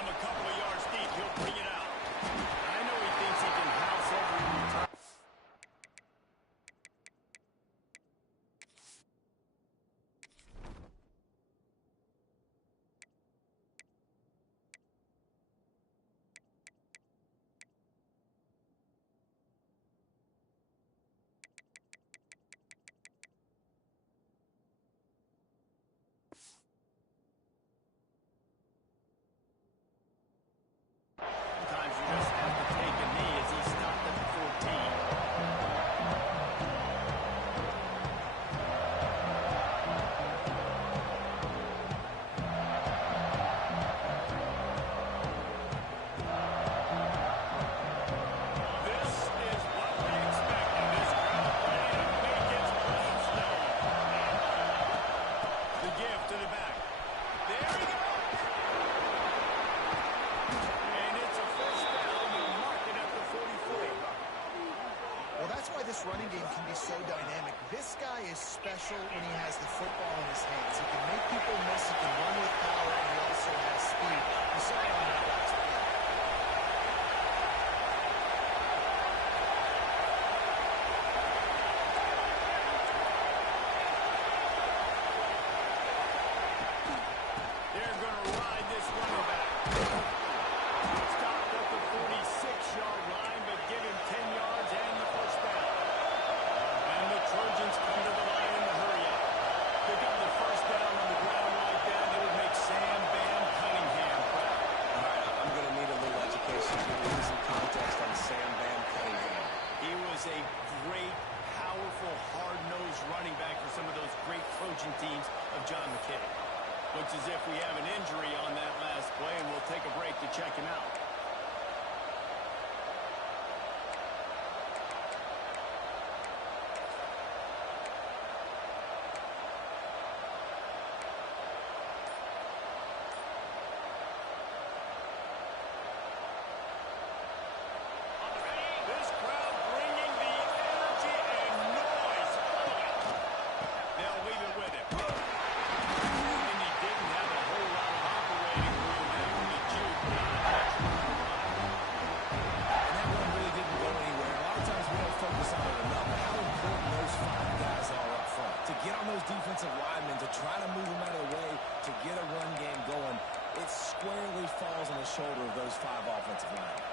come a couple of yards deep, he'll bring it out. I know he thinks he can house every return. Sometimes you just have to take a knee as he stopped at the 14. This is what we expected. This crowd ready to make its presence known. The give to the back. There he goes. And it's a first down. They'll mark it at the 44. Well, that's why this running game can be so dynamic. This guy is special when he has the football in his hands. He can make people miss, he can run with power, and he also has speed. You saw it on that last play. They're going to ride this running back. Stopped at the 46-yard line, but give him 10 yards and the first down. And the Trojans come to the line in the hurry up. Pick up the first down on the ground like that. It would make Sam Bam Cunningham proud. All right, I'm going to need a little education here. Give me some context on Sam Bam Cunningham. He was a great, powerful, hard-nosed running back for some of those great Trojan teams of John McKay. Looks as if we have an injury on that last play, and we'll take a break to check him out. This crowd bringing the energy and noise. They'll leave it with him. And he didn't have a whole lot of operating room after the juke. And that one really didn't go anywhere. A lot of times we don't focus on it enough, but how important those 5 guys are up front. To get on those defensive linemen, to try to move them out of the way, to get a run game going, it squarely falls on the shoulder of those 5 offensive linemen.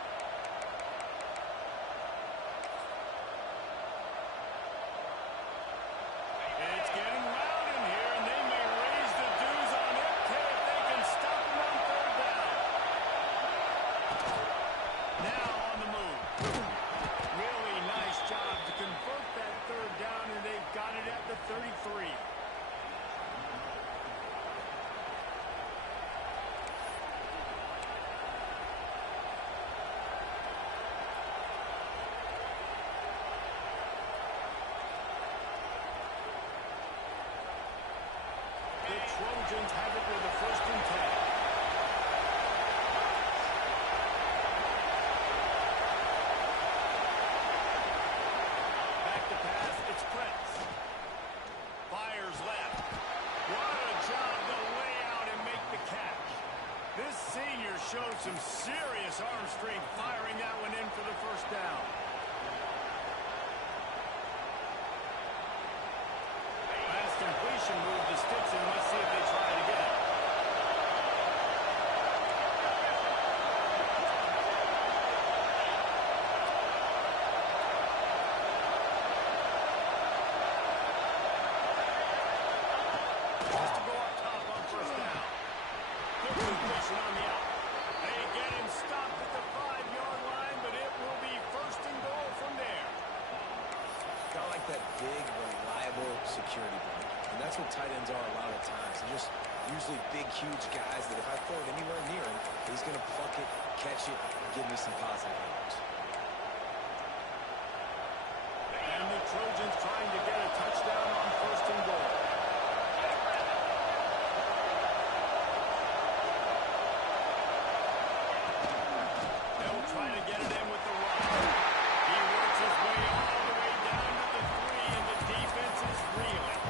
It's getting loud in here, and they may raise the dues on MK if they can stop him on third down. Now on the move. Really nice job to convert that third down, and they've got it at the 33. The Trojans have it with a 1st and 10. Back to pass, it's Prince. Fires left. What a job to lay out and make the catch. This senior showed some serious arm strength firing that one in for the first down. Last completion move to Stetson. Let's see if they try it again. Just to go up top on first down. Good completion on the out. They get him stopped at the 5-yard line, but it will be 1st and goal from there. Got like that big, reliable security blanket. And that's what tight ends are a lot of times. They're just usually big, huge guys that if I throw it anywhere near him, he's going to pluck it, catch it, and give me some positive yards. And the Trojans trying to get a touchdown on 1st and goal. They'll try to get it in with the run. He works his way all the way down to the 3, and the defense is reeling.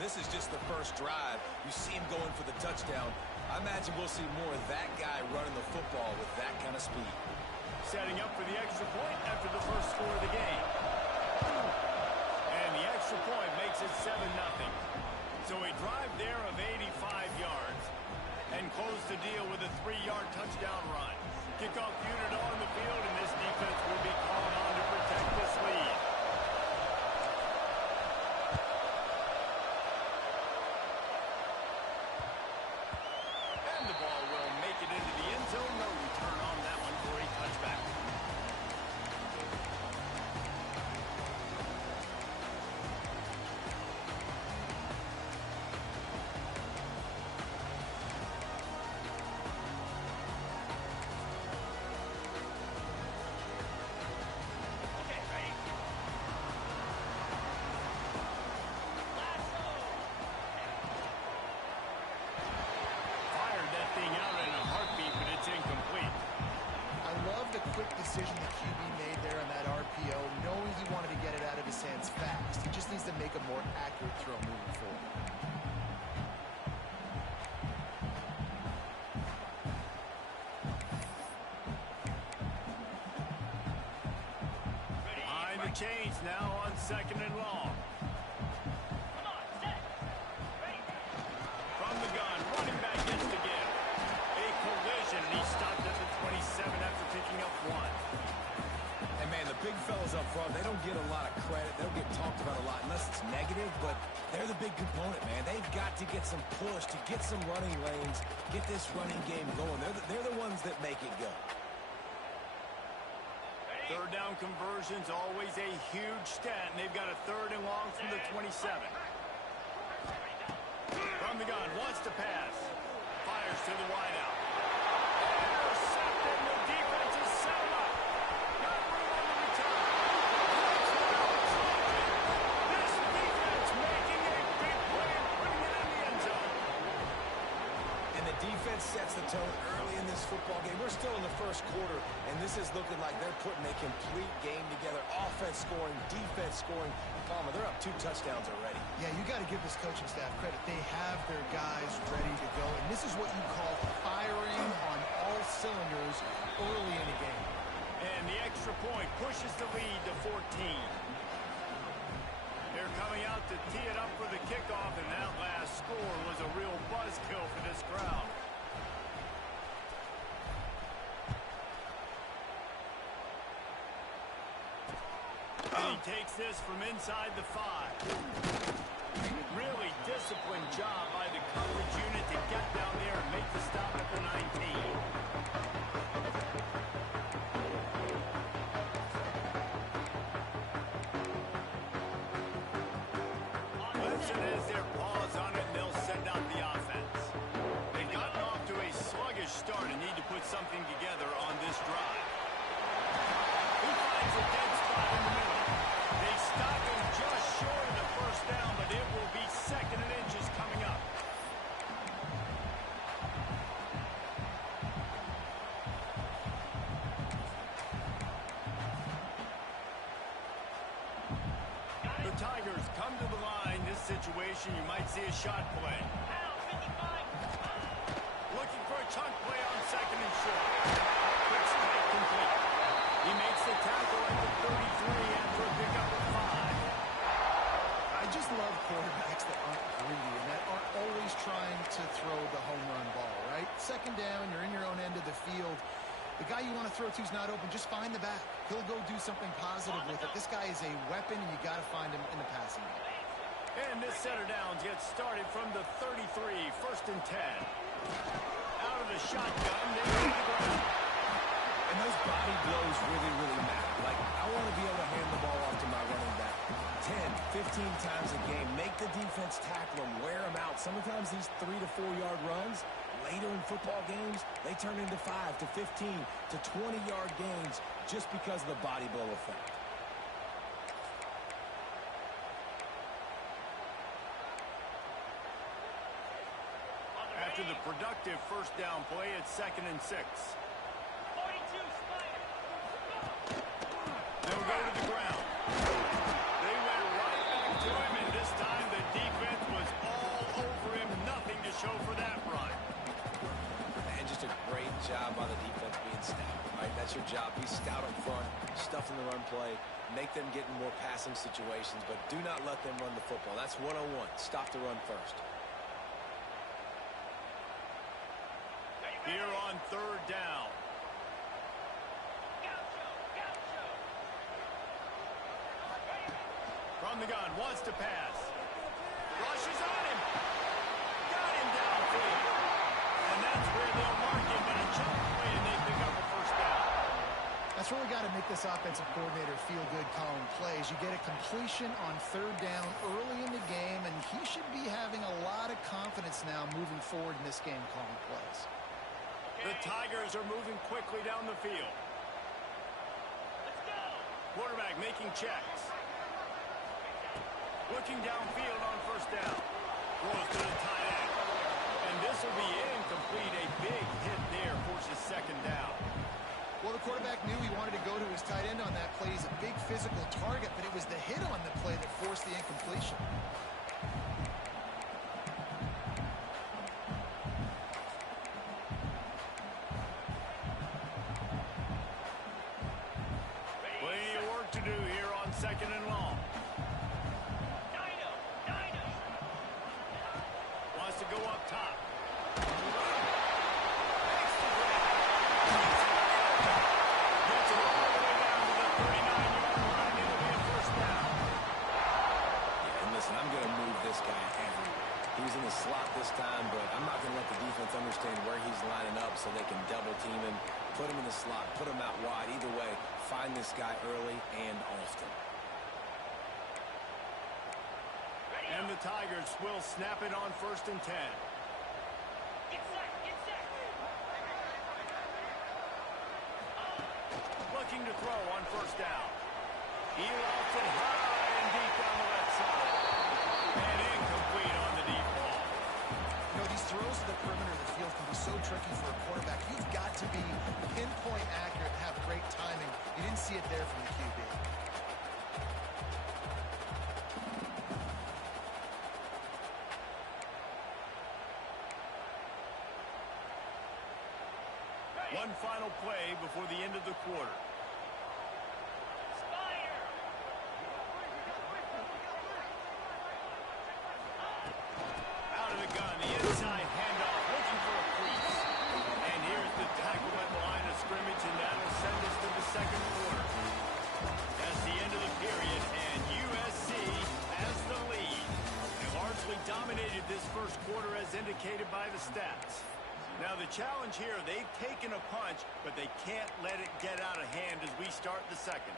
this is just the first drive. You see him going for the touchdown. I imagine we'll see more of that guy running the football with that kind of speed. Setting up for the extra point after the first score of the game. And the extra point makes it 7-0. So a drive there of 85 yards. And close the deal with a 3-yard touchdown run. Kickoff unit on the field, and this defense will be called on to protect this lead. And the ball will make it into the end zone. No return on that one for a touchback. Decision the QB made there on that RPO, knowing he wanted to get it out of his hands fast. He just needs to make a more accurate throw moving forward. Behind the chains now on 2nd and long. From the gun, running back gets the give. A collision, and he stopped at the 27 after picking up 1. And man, the big fellas up front, they don't get a lot of credit. They don't get talked about a lot unless it's negative, but they're the big component, man. They've got to get some push, to get some running lanes, get this running game going. They're the ones that make it go. Third down conversion's always a huge stat, and they've got a 3rd and long from the 27. From the gun, wants to pass. Fires to the wideout. Intercepted, the defense is set up. Got room on the return. This defense making a big play and putting it in the end zone. And the defense sets the tone early in this football game. We're still in the first quarter, and this is looking like they're putting a complete game together. Offense scoring, defense scoring. Palmer, they're up 2 touchdowns already. Yeah, you got to give this coaching staff credit. They have their guys ready to go, and this is what you call firing on all cylinders early in a game. And the extra point pushes the lead to 14. They're coming out to tee it up for the kickoff, and that last score was a real buzzkill for this crowd. And he takes this from inside the 5. Really disciplined job by the coverage unit to get down there and make the stop at the 19. Clemson has their paws on it, and they'll send out the offense. They've gotten off to a sluggish start and need to put something together on this drive. He finds a dead spot in the middle. They stop him just short of the first down, but it will be 2nd and inches coming up. The Tigers come to the line. This situation, you might see a shot play. Looking for a chunk play on 2nd and short. Quick strike complete. He makes the tackle at the 33 after a pickup of 5. I just love quarterbacks that aren't greedy and that aren't always trying to throw the home run ball, right? 2nd down, you're in your own end of the field. The guy you want to throw to is not open. Just find the back. He'll go do something positive with it. This guy is a weapon, and you got to find him in the passing game. And this set of downs gets started from the 33, 1st and 10. Out of the shotgun, they go to the ground. And those body blows really, really matter. Like, I want to be able to hand the ball off to my running back 10, 15 times a game. Make the defense tackle them, wear them out. Sometimes these 3 to 4 yard runs, later in football games, they turn into 5 to 15 to 20 yard gains just because of the body blow effect. After the productive first down play, it's 2nd and 6. They'll go to the ground. They went right back to him, and this time the defense was That's your job. Be stout up front, stuff in the run play, make them get in more passing situations, but do not let them run the football. That's 101. Stop the run first. Here on third down. From the gun, wants to pass. Rushes on him. Got him downfield. And that's where they'll mark him in a chunk play, and they pick up a first down. That's really got to make this offensive coordinator feel good calling plays. You get a completion on third down early in the game, and he should be having a lot of confidence now moving forward in this game calling plays. The Tigers are moving quickly down the field. Let's go. Quarterback making checks. Looking downfield on first down. Throws to the tight end. And this will be incomplete. A big hit there forces second down. Well, the quarterback knew he wanted to go to his tight end on that play. He's a big physical target, but it was the hit on the play that forced the incompletion. Plenty of work to do here on second and long. Wants to go up top. Gets it all the way down to the 39-yard line. It'll be a first down. Yeah, and listen, I'm going to move this guy everywhere. He's in the slot this time, but I'm not going to let the defense understand where he's lining up so they can double team him, put him in the slot, put him out wide. Either way, find this guy early and often. And the Tigers will snap it on first and 10. Get set, get set. Looking to throw on first down. He lofts it high and deep down the left side. And incomplete on the deep ball. You know, these throws to the perimeter of the field can be so tricky for a quarterback. You've got to be pinpoint accurate and have great timing. You didn't see it there from the QB. One final play before the end of the quarter. Out of the gun, the inside handoff, looking for a crease. And here's the tackle at the line of scrimmage, and that'll send us to the second quarter. That's the end of the period, and USC has the lead. They largely dominated this first quarter as indicated by the stats. Now the challenge here, they've taken a punch, but they can't let it get out of hand as we start the second.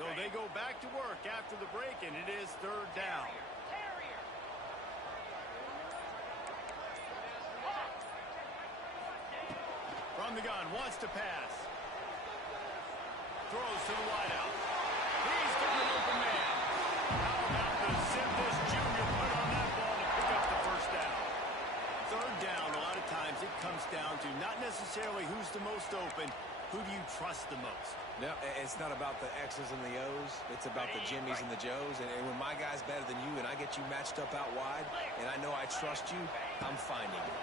So they go back to work after the break, and it is third down. From the gun, wants to pass. Throws to the wideout. He's got an open man. How about the zip this junior put on that ball to pick up the first down? Third down, a lot of times it comes down to not necessarily who's the most open, who do you trust the most? No, it's not about the X's and the O's. It's about the Jimmys and the Joes. And when my guy's better than you and I get you matched up out wide and I know I trust you, I'm finding you.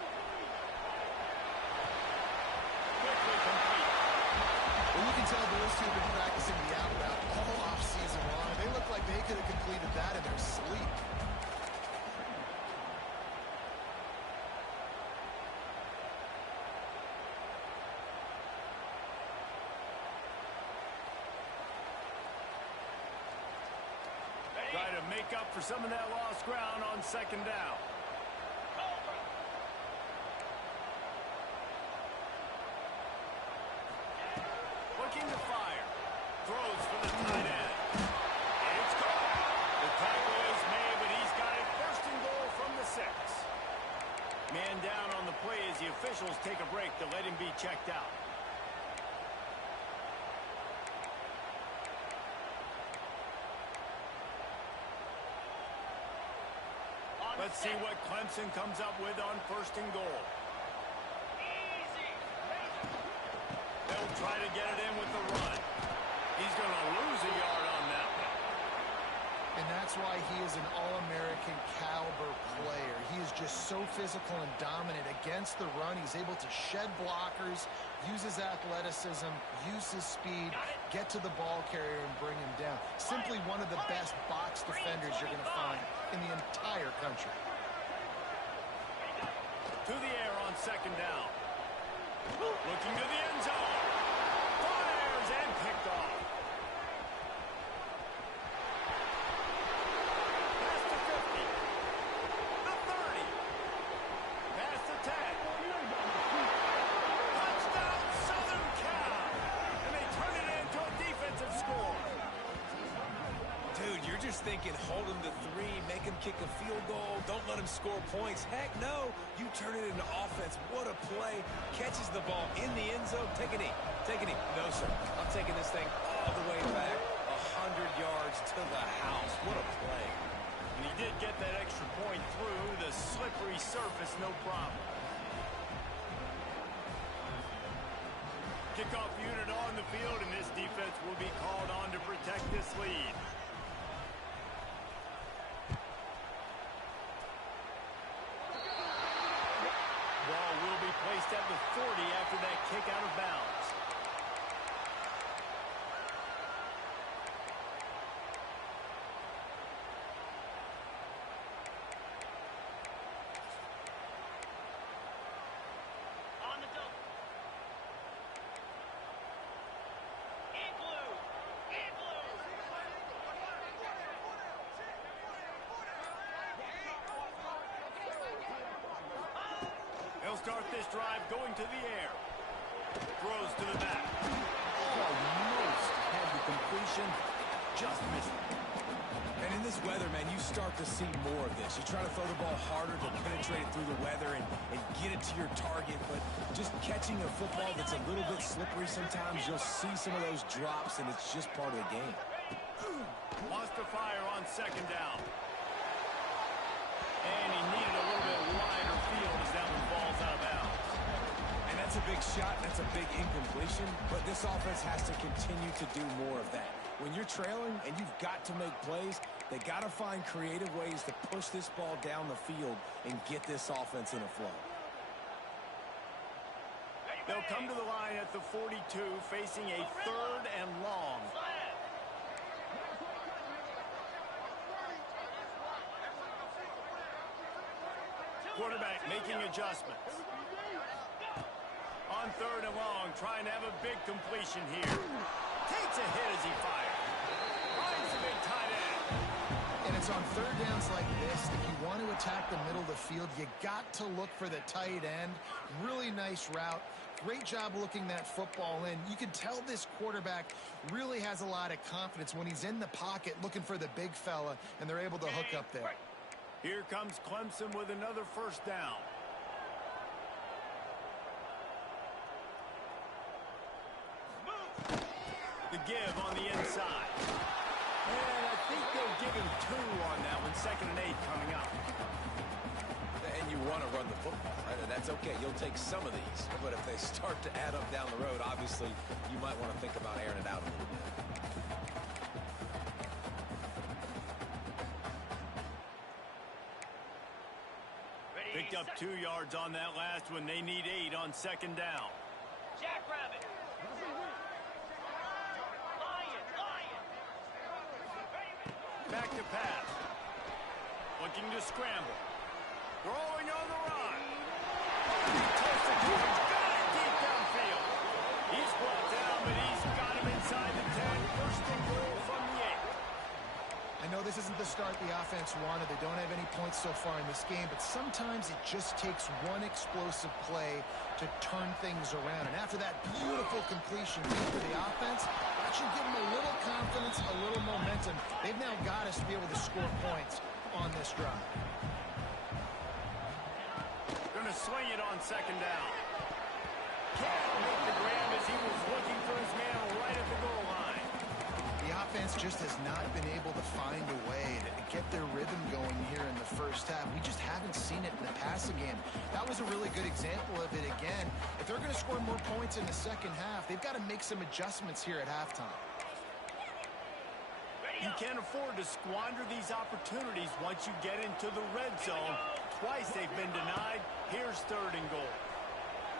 Quickly complete. Well, you can tell those two have been practicing the out route all offseason long. They look like they could have completed that in their sleep. Try to make up for some of that lost ground on second down. Looking to fire. Throws for the tight end. It's caught. The tackle is made, but he's got it first and goal from the 6. Man down on the play as the officials take a break to let him be checked out. Let's see what Clemson comes up with on first and goal. They'll try to get it in with the run. He's going to lose a yard on that one. And that's That's why he is an All-American caliber player. He is just so physical and dominant against the run. He's able to shed blockers, use his athleticism, use his speed, get to the ball carrier and bring him down. Simply one of the best box defenders you're going to find in the entire country. To the air on second down. Looking to the end zone. Fires and picked off. Past the 50. The 30. Past the 10. Touchdown, Southern Cal. And they turn it into a defensive score. Dude, you're just thinking, hold him to 3, make him kick a field goal, don't let him score points. Heck no, you turn it into offense. What a play. Catches the ball in the end zone. Take a knee. Take a knee. No, sir. I'm taking this thing all the way back, 100 yards to the house. What a play. And he did get that extra point through the slippery surface, no problem. Kickoff unit on the field, and this defense will be called on to protect this lead. Ball will be placed at the 40 after that kick out of bounds. On the double. In blue. In blue. They'll start this drive going to the air. Throws to the back. Almost had the completion. Just missed it. And in this weather, man, you start to see more of this. You try to throw the ball harder to penetrate it through the weather and get it to your target, but just catching a football that's a little bit slippery sometimes, you'll see some of those drops, and it's just part of the game. Wants to fire on second down. And he needed a little bit wider field as that one falls out of bounds. And that's a big shot, that's a big incompletion, but this offense has to continue to do more of that. When you're trailing and you've got to make plays, they got to find creative ways to push this ball down the field and get this offense in a flow. They'll come to the line at the 42, facing a 3rd and long. Quarterback making adjustments. On 3rd and long, trying to have a big completion here. Takes a hit as he fires. Finds the big tight end. And it's on third downs like this. If you want to attack the middle of the field, you got to look for the tight end. Really nice route. Great job looking that football in. You can tell this quarterback really has a lot of confidence when he's in the pocket looking for the big fella, and they're able to hook up there. Here comes Clemson with another first down. The give on the inside. And I think they'll give him 2 on that one. 2nd and 8 coming up. And you want to run the football, right? And that's okay. You'll take some of these. But if they start to add up down the road, obviously, you might want to think about airing it out a little bit. Picked up 2 yards on that last one. They need 8 on 2nd down. Jackrabbit. Lion. Back to pass. Looking to scramble. Throwing on the run. Got it deep downfield. He's brought down, but he's got him inside the 10. First and goal from the 8. I know this isn't the start the offense wanted. They don't have any points so far in this game, but sometimes it just takes one explosive play to turn things around. And after that beautiful completion for the offense, that should give them a little confidence, a little momentum. They've now got us to be able to score points on this drive. Going to swing it on 2nd down. Can't make the grab as he was looking for his man right at the goal line. The offense just has not been able to find a way to get their rhythm going here in the first half. We just haven't seen it in the passing game. That was a really good example of it again. If they're going to score more points in the second half, they've got to make some adjustments here at halftime. You can't afford to squander these opportunities once you get into the red zone. Twice they've been denied. Here's 3rd and goal.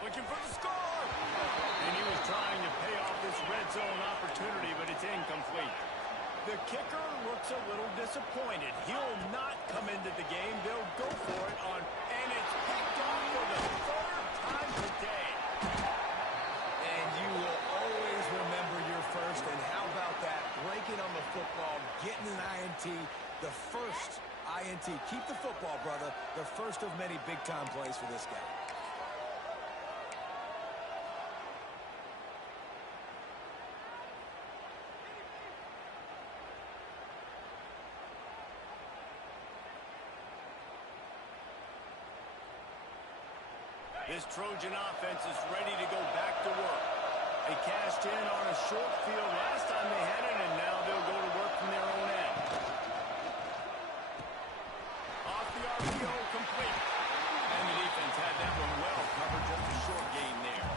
Looking for the score! And he was trying to pay off this red zone opportunity, but it's incomplete. The kicker looks a little disappointed. He'll not come into the game. They'll go for it on, and it's picked off for the 3rd time today. And you will always remember your first. And how about that? Breaking on the football, getting an INT, the first INT. Keep the football, brother. The first of many big-time plays for this guy. This Trojan offense is ready to go back to work. They cashed in on a short field last time they had it, and now they'll go to work from their own end. Off the RPO, complete. And the defense had that one well covered, just a short gain there.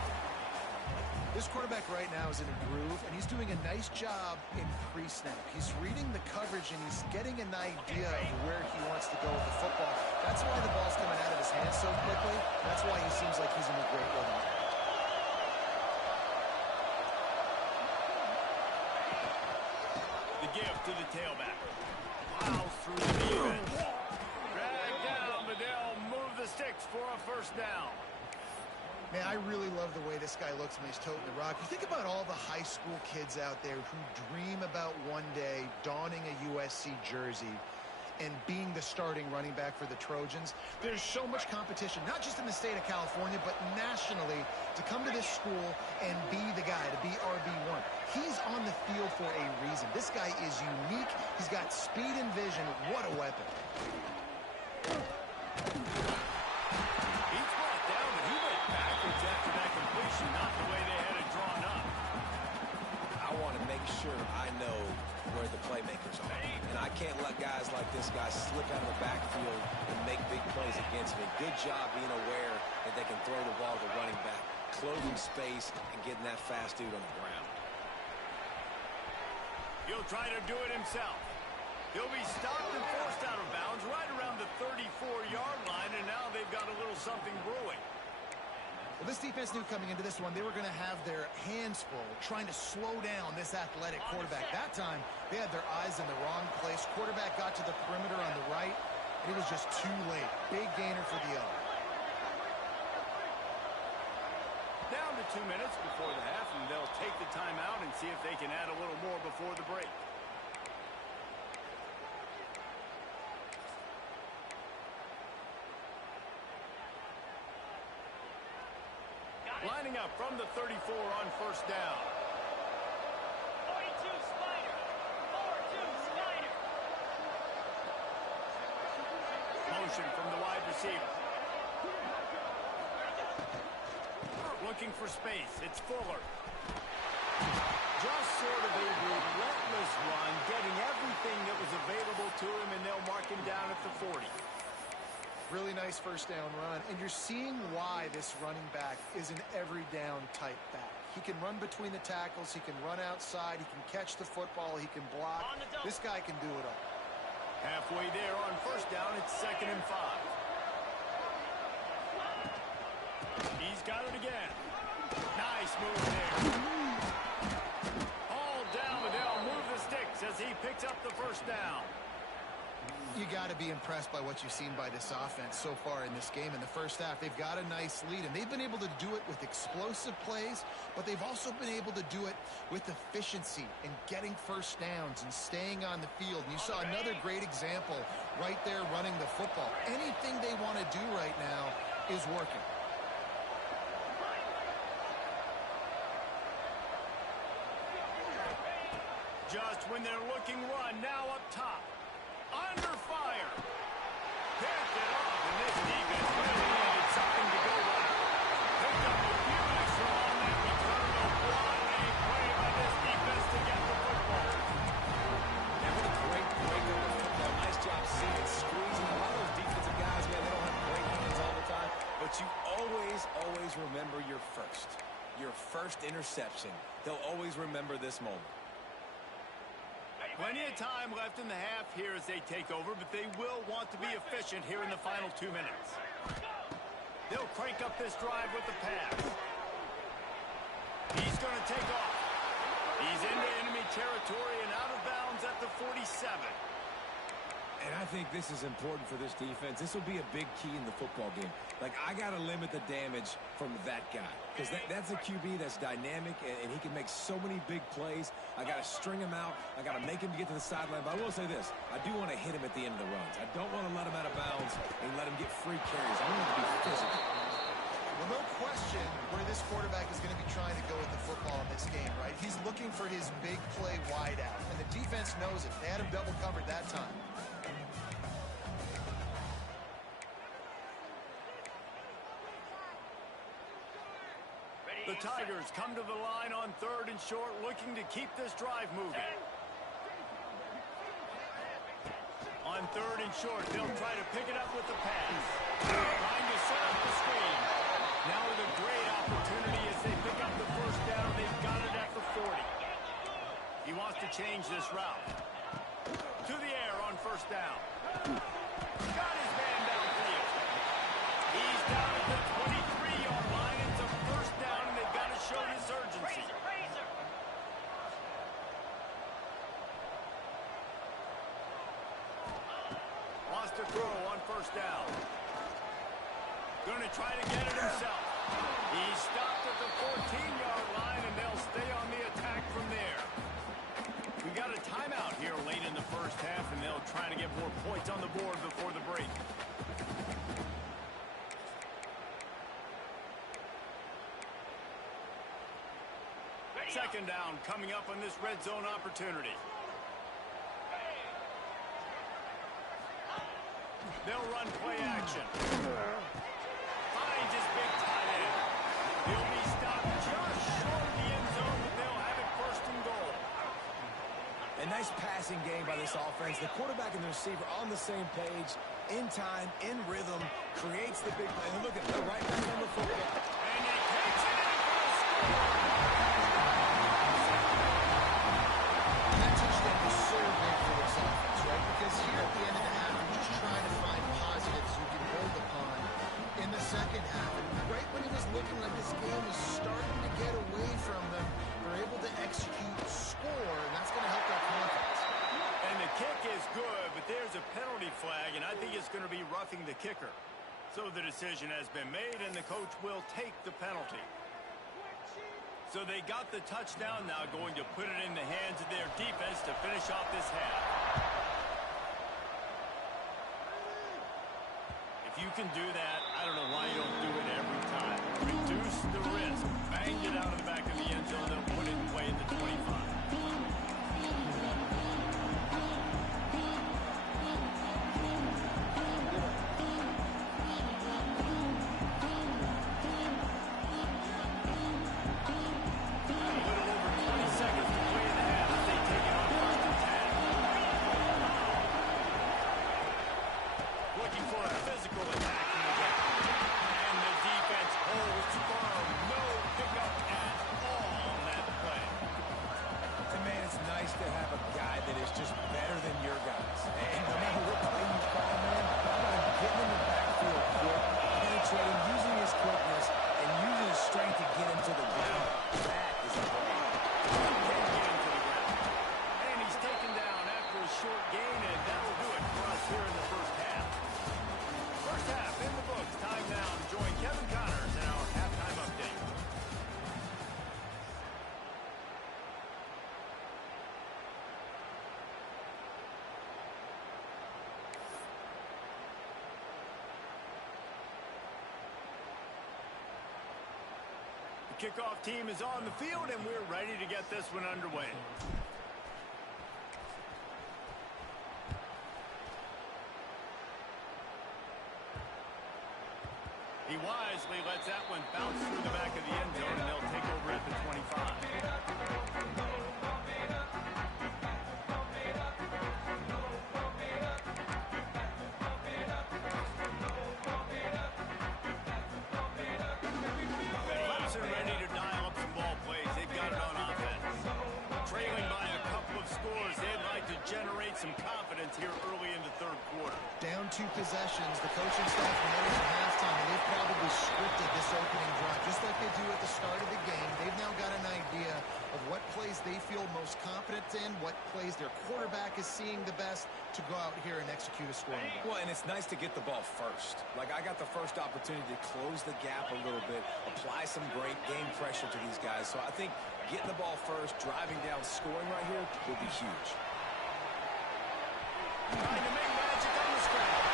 This quarterback right now is in a groove, and he's doing a nice job in pre-snap. He's reading the coverage, and he's getting an idea of where he wants to go with the football. That's why the ball's coming out of his hands so quickly. That's why he seems like he's in a great rhythm. The give to the tailback. Plows through the defense. Drag down, but they'll move the sticks for a 1st down. Man, I really love the way this guy looks when he's toting the rock. You think about all the high school kids out there who dream about one day donning a USC jersey and being the starting running back for the Trojans. There's so much competition, not just in the state of California, but nationally, to come to this school and be the guy, to be RB1. He's on the field for a reason. This guy is unique. He's got speed and vision. What a weapon. After that completion, not the way they had it drawn up. I want to make sure I know where the playmakers are. And I can't let guys like this guy slip out of the backfield and make big plays against me. Good job being aware that they can throw the ball to the running back, closing space, and getting that fast dude on the ground. He'll try to do it himself. He'll be stopped and forced out of bounds right around the 34-yard line, and now they've got a little something brewing. Well, this defense knew coming into this one they were going to have their hands full trying to slow down this athletic quarterback. That time, they had their eyes in the wrong place. Quarterback got to the perimeter on the right, and it was just too late. Big gainer for the other. Down to 2 minutes before the half, and they'll take the timeout and see if they can add a little more before the break. Lining up from the 34 on 1st down. 42 Spider. 4-2 Spider. Motion from the wide receiver. Looking for space. It's Fuller. Just sort of a relentless run, getting everything that was available to him, and they'll mark him down at the 40. Really nice 1st down run, and you're seeing why this running back is an every down type back. He can run between the tackles, he can run outside, he can catch the football, he can block. This guy can do it all. Halfway there on 1st down, it's 2nd and 5. He's got it again. Nice move there. All down, but they'll move the sticks as he picks up the 1st down. You got to be impressed by what you've seen by this offense so far in this game. In the 1st half, they've got a nice lead, and they've been able to do it with explosive plays, but they've also been able to do it with efficiency and getting 1st downs and staying on the field. And you saw another great example right there running the football. Anything they want to do right now is working. Just when they're looking run, now up top. Under fire. Picked it off, and this defense really needed something to go right. Picked up a few extra on that return. What a play by this defense to get the football. And what a great break on the football. Nice job seeing, squeezing. A lot of those defensive guys, man, they don't have great hands all the time. But you always remember your first interception. They'll always remember this moment. Plenty of time left in the half here as they take over, but they will want to be efficient here in the final 2 minutes. They'll crank up this drive with the pass. He's going to take off. He's into enemy territory and out of bounds at the 47. And I think this is important for this defense. This will be a big key in the football game. Like, I got to limit the damage from that guy. Because that's a QB that's dynamic, and he can make so many big plays. I got to string him out. I got to make him get to the sideline. But I will say this. I do want to hit him at the end of the runs. I don't want to let him out of bounds and let him get free carries. I want him to be physical. Well, no question where this quarterback is going to be trying to go with the football in this game, right? He's looking for his big play wide out, and the defense knows it. They had him double covered that time. The Tigers come to the line on 3rd and short, looking to keep this drive moving. On 3rd and short, they'll try to pick it up with the pass. Trying to set up the screen. Now with a great opportunity as they pick up the first down. They've got it at the 40. He wants to change this route. To the air on 1st down. Got his man downfield. He's down at the 23-yard line. It's a 1st down, and they've got to show this urgency. Wants to throw on 1st down. Going to try to get it himself. He's stopped at the 14-yard line, and they'll stay on the attack from there. We got a timeout here late in the 1st half, and they'll try to get more points on the board before the break. Second down coming up on this red zone opportunity. They'll run play action. Finds his big tight end. He'll be stopped just short of the end zone, but they'll have it 1st and goal. A nice passing game by this offense. The quarterback and the receiver on the same page, in time, in rhythm, creates the big play. And look at the right hand on the football. And he takes it in for a score. That touchdown was so big for this offense, right? Because here at the end of the half, you're just trying to find positives you can build upon in the second half. And right when it was looking like this game was starting to get away from them, they're able to execute, score, and that's going to help their confidence. And the kick is good, but there's a penalty flag, and I think it's going to be roughing the kicker. So the decision has been made, and the coach will take the penalty. So they got the touchdown, now going to put it in the hands of their defense to finish off this half. If you can do that, I don't know why you don't do it every time. Reduce the risk. Banged it out of the back of the end zone. They'll put it in play at the 25. Kickoff team is on the field, and we're ready to get this one underway. He wisely lets that one bounce through the back of the end zone, and they'll take over at the 25. possessions, the coaching staff are heading to halftime, and they've probably scripted this opening drive, just like they do at the start of the game. They've now got an idea of what plays they feel most confident in, what plays their quarterback is seeing the best to go out here and execute a scoring game. Well, and it's nice to get the ball first. Like, I got the first opportunity to close the gap a little bit, apply some great game pressure to these guys. So I think getting the ball first, driving down, scoring right here will be huge. Trying to make magic on the scramble.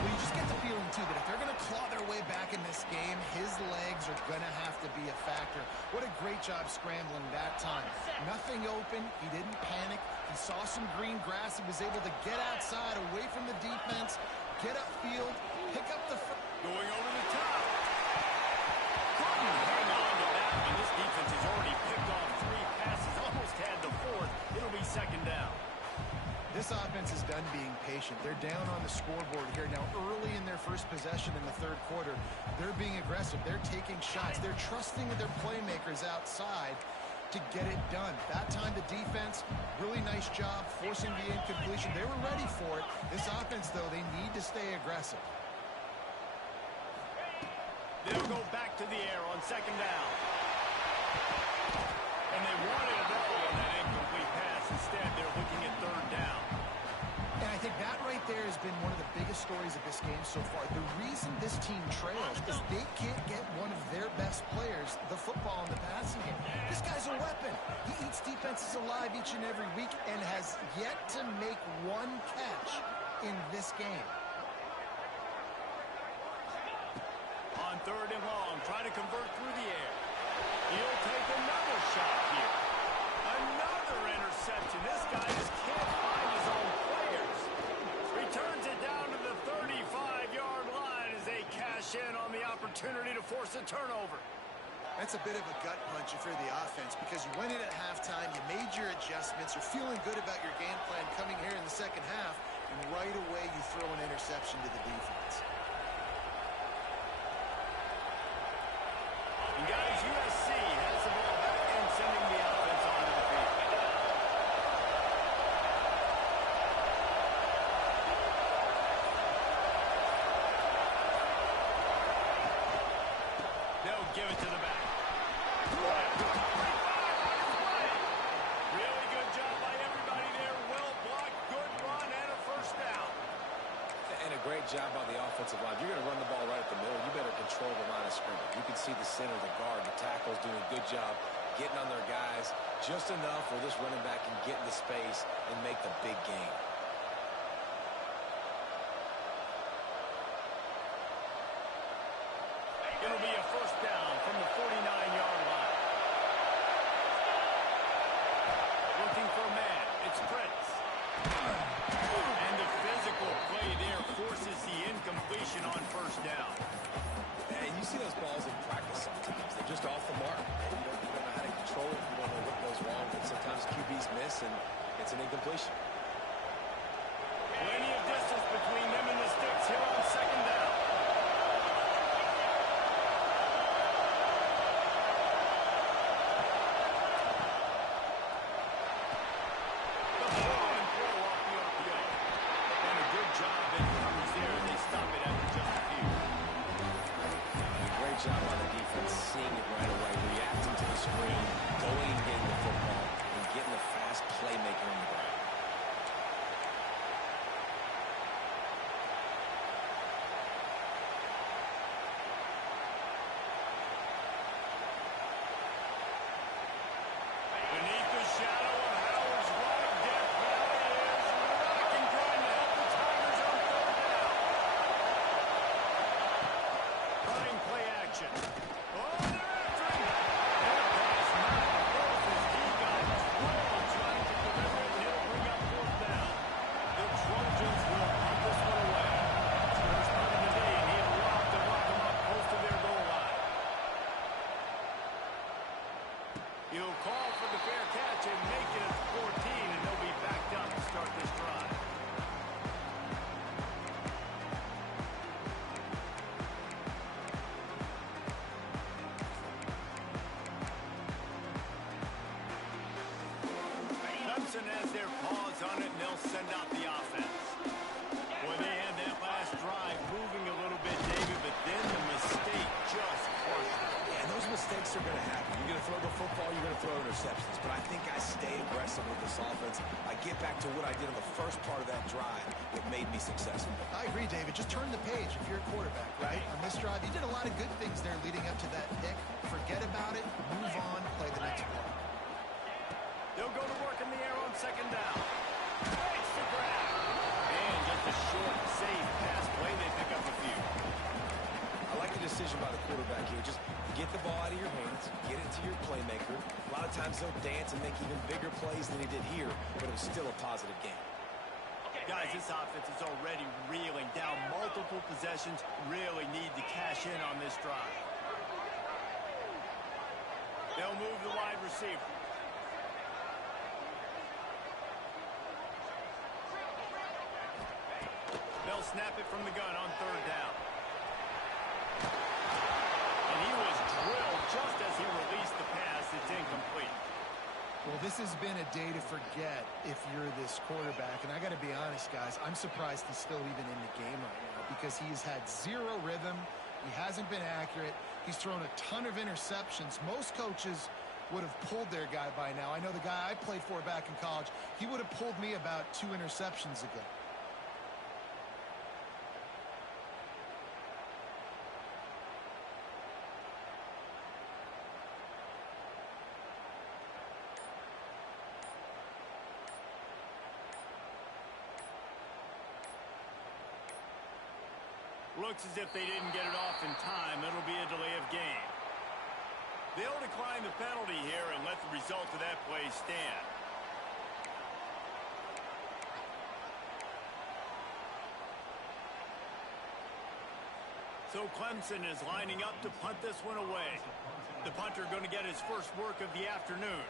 Well, you just get the feeling, too, that if they're going to claw their way back in this game, his legs are going to have to be a factor. What a great job scrambling that time. Nothing open. He didn't panic. He saw some green grass. He was able to get outside, away from the defense, get upfield, pick up the... Going over the top. Couldn't hang on to that one. This defense has already picked off 3 passes, almost had the 4th. It'll be second down. This offense is done being patient. They're down on the scoreboard here. Now, early in their first possession in the third quarter, they're being aggressive. They're taking shots. They're trusting their playmakers outside to get it done. That time, the defense, really nice job forcing the incompletion. They were ready for it. This offense, though, they need to stay aggressive. They'll go back to the air on second down. And they wanted it all on that incomplete pass. Instead, they're looking at third down. And I think that right there has been one of the biggest stories of this game so far. The reason this team trails is they can't get one of their best players the football in the passing game. This guy's a weapon. He eats defenses alive each and every week and has yet to make one catch in this game. On third and long, trying to convert through the air. He'll take another shot here. Another interception. This guy just can't find his own players. Returns it down to the 35-yard line as they cash in on the opportunity to force a turnover. That's a bit of a gut punch for the offense because you went in at halftime, you made your adjustments, you're feeling good about your game plan coming here in the second half, and right away you throw an interception to the defense. And guys, USC has the ball back and sending the offense onto the field. They'll give it to the back. Really good job by everybody there. Well blocked, good run, and a first down. And a great job by the offensive line. You're going to run the ball right at the middle. You better control the line of scrimmage. You can see the center, the guard, the tackles doing a good job getting on their guys just enough where this running back can get into space and make the big game. It'll be a first down from the 49-yard line. Looking for a man. It's Prince. And the physical play there forces the incompletion on first down. And you see those balls in practice sometimes. They're just off the mark. You don't know how to control it. You don't know what goes wrong. But sometimes QBs miss, and it's an incompletion. Plenty of distance between them and the sticks here on second down. The throw and throw off the RPO. And a good job in coverage there. They stop it after just a few. Great job on the defense, seeing it right away, reacting to the screen, going and getting the football, and getting a fast playmaker on the ground. Beneath the shadow of Howard's Rock, Death Valley is rocking, trying to help the Tigers on third down. Running play action. Oh, they're after him. That pass not close as he got trouble trying to deliver it, and he'll bring up fourth down. The Trojans will put this one away. First punt of the day, and he'll lock them up close to their goal line. He'll call for the fair catch and make it at 14, and they'll be backed up to start this drive. interceptions, but I think I stay aggressive with this offense. I get back to what I did on the first part of that drive that made me successful. I agree, David. Just turn the page if you're a quarterback, right? On this drive, you did a lot of good things there leading up to that pick. Forget about it, move on, play the next play. They'll go to work in the air on second down. It's the grab. And just a short, safe pass play. They pick up a few. I like the decision by the quarterback here. Just get the ball out of your hands, get it to your playmaker. A lot of times they'll dance and make even bigger plays than he did here, but it was still a positive game. Guys, this offense is already reeling down multiple possessions. Really need to cash in on this drive. They'll move the wide receiver. They'll snap it from the gun on third down. And he was drilled just as he released the pass. It's incomplete. Well, this has been a day to forget if you're this quarterback. And I got to be honest, guys, I'm surprised he's still even in the game right now because he's had zero rhythm. He hasn't been accurate. He's thrown a ton of interceptions. Most coaches would have pulled their guy by now. I know the guy I played for back in college, he would have pulled me about 2 interceptions ago. Looks as if they didn't get it off in time. It'll be a delay of game. They'll decline the penalty here and let the result of that play stand. So Clemson is lining up to punt this one away. The punter going to get his first work of the afternoon.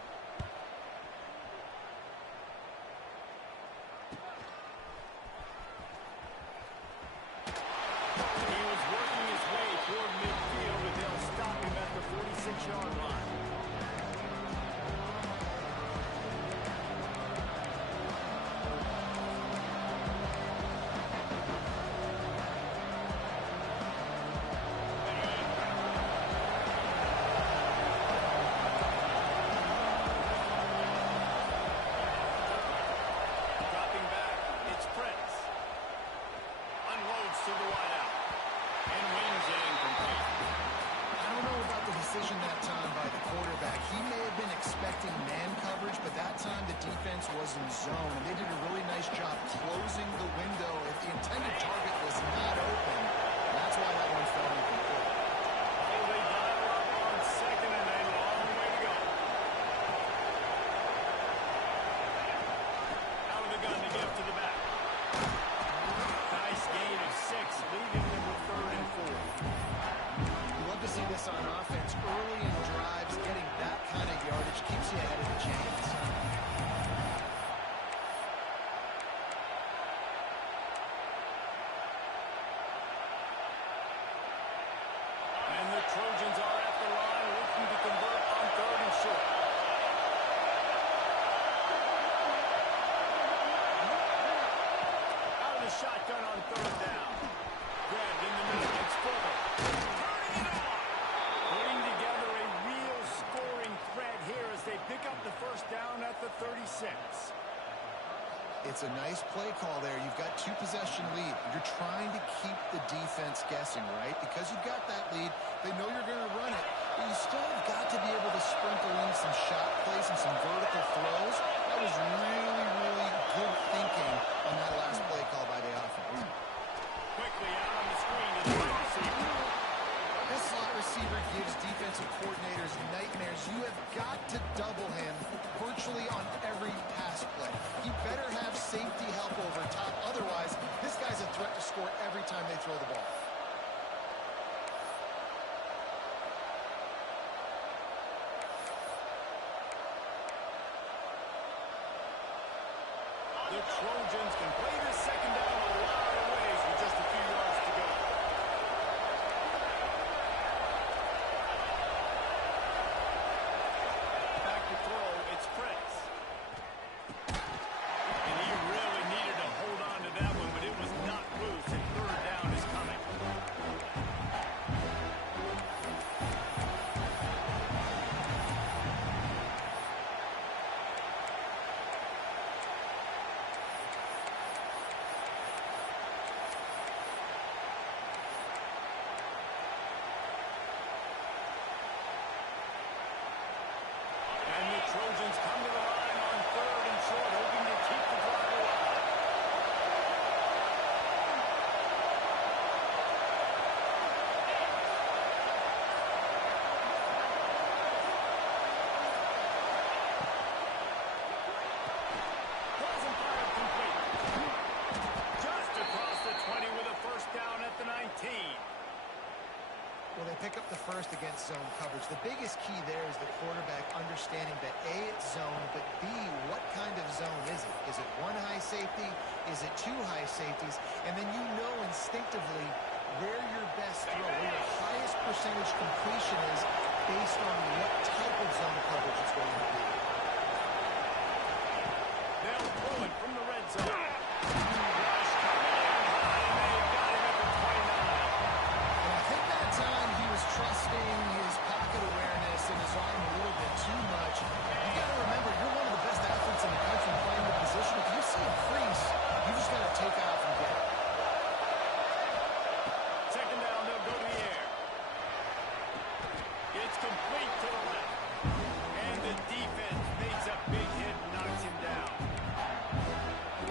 Was in zone, and they did a really nice job closing the window. If the intended target was not open, that's why that one fell incomplete. They dial up on second and a long way to go. Out of the gun to give to the back. Nice gain of 6, leaving them with 3rd and 4. You love to see this on offense. Early in drives, getting that kind of yardage keeps you ahead of the chains. Trojans are at the line looking to convert on 3rd and short. Out of the shotgun on 3rd down. Grabbed in the middle. It's Fuller. Turning it on. Putting together a real scoring threat here as they pick up the first down at the 36. It's a nice play call there. You've got 2-possession lead. You're trying to keep the defense guessing, right? Because you've got that lead, they know you're going to run it. But you still have got to be able to sprinkle in some shot plays and some vertical throws. That was really, really good thinking on that last play call by the offense. Quickly out on the screen to the wide receiver. This slot receiver gives defensive coordinators nightmares. You have got to double him virtually on every pass play. You better have safety help over top. Otherwise, this guy's a threat to score every time they throw the ball. The Trojans can play this second down a lot of ways with just a few yards to go. Back to throw, it's Prince. And he really needed to hold on to that one, but it was not loose, and 3rd down is coming. Well, they pick up the first against zone coverage. The biggest key there is the quarterback understanding that A, it's zone, but B, what kind of zone is it? Is it one high safety? Is it two high safeties? And then you know instinctively where your best throw, where your highest percentage completion is based on what type of zone coverage it's going to be. They'll throw it from the red zone. Rush coming in high, and they've got him at the 29. And I think that time he was trusting his pocket awareness and his arm a little bit too much. You got to remember, you're one of the best athletes in the country playing the position. If you see a crease, you just got to take off and get it. Second down, they'll go to the air. It's complete to the left. And the defense makes a big hit and knocks him down.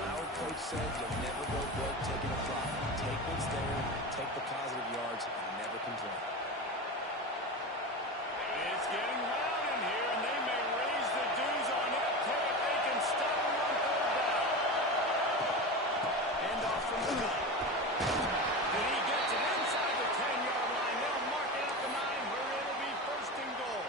Our coach said you'll never go broke taking a profit. Take what's there, take the positive yards, and never complain. It's getting loud in here, and they may raise the dues on that tape if they can stop him on third down. Hand off from the gun. And he gets it inside the 10-yard line. They'll mark it at the 9 where it'll be first and goal.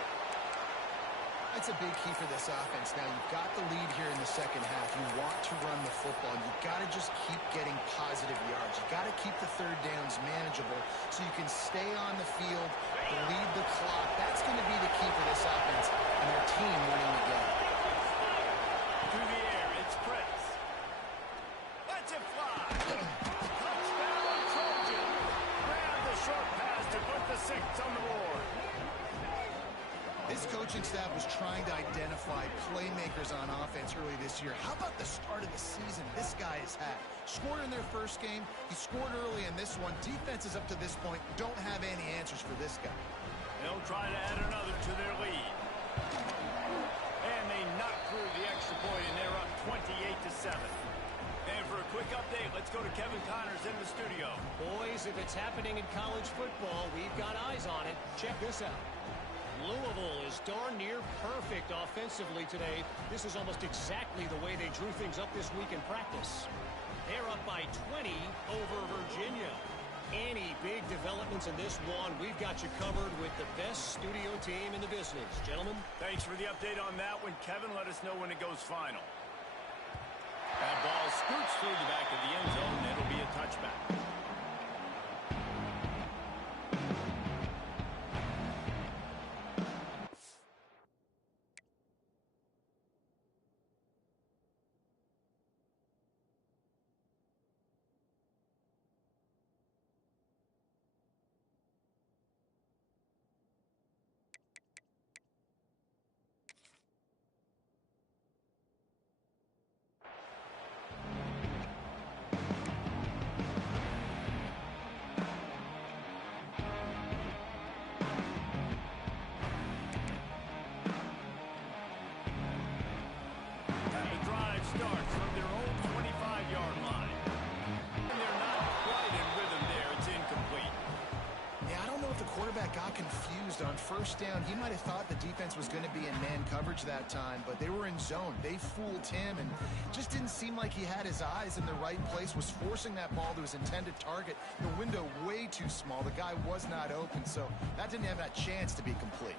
That's a big key for this offense. Now, you've got the lead here in the second half. You want to run the football. You've got to just keep getting positive yards. You've got to keep the third downs manageable so you can stay on the field, lead the clock. That's going to be the key for this offense and their team winning the game. Through the air, it's Prince. Lets it fly. Touchdown, Trojan. Grab the short pass to put the 6 on the board. This coaching staff was trying to identify playmakers on offense early this year. How about the start of the season this guy has had? Scored in their first game. He scored early in this one. Defenses up to this point don't have any answers for this guy. They'll try to add another to their lead. And they knock through the extra point, and they're up 28-7. And for a quick update, let's go to Kevin Connors in the studio. Boys, if it's happening in college football, we've got eyes on it. Check this out. Louisville is darn near perfect offensively today. This is almost exactly the way they drew things up this week in practice. They're up by 20 over Virginia. Any big developments in this one, we've got you covered with the best studio team in the business. Gentlemen. Thanks for the update on that one. Kevin, let us know when it goes final. That ball scoots through the back of the end zone, and it'll be a touchback. Starts from their own 25-yard line. And they're not quite in rhythm there. It's incomplete. Yeah, I don't know if the quarterback got confused on first down. He might have thought the defense was going to be in man coverage that time, but they were in zone. They fooled him and just didn't seem like he had his eyes in the right place, was forcing that ball to his intended target. The window way too small. The guy was not open, so that didn't have that chance to be complete.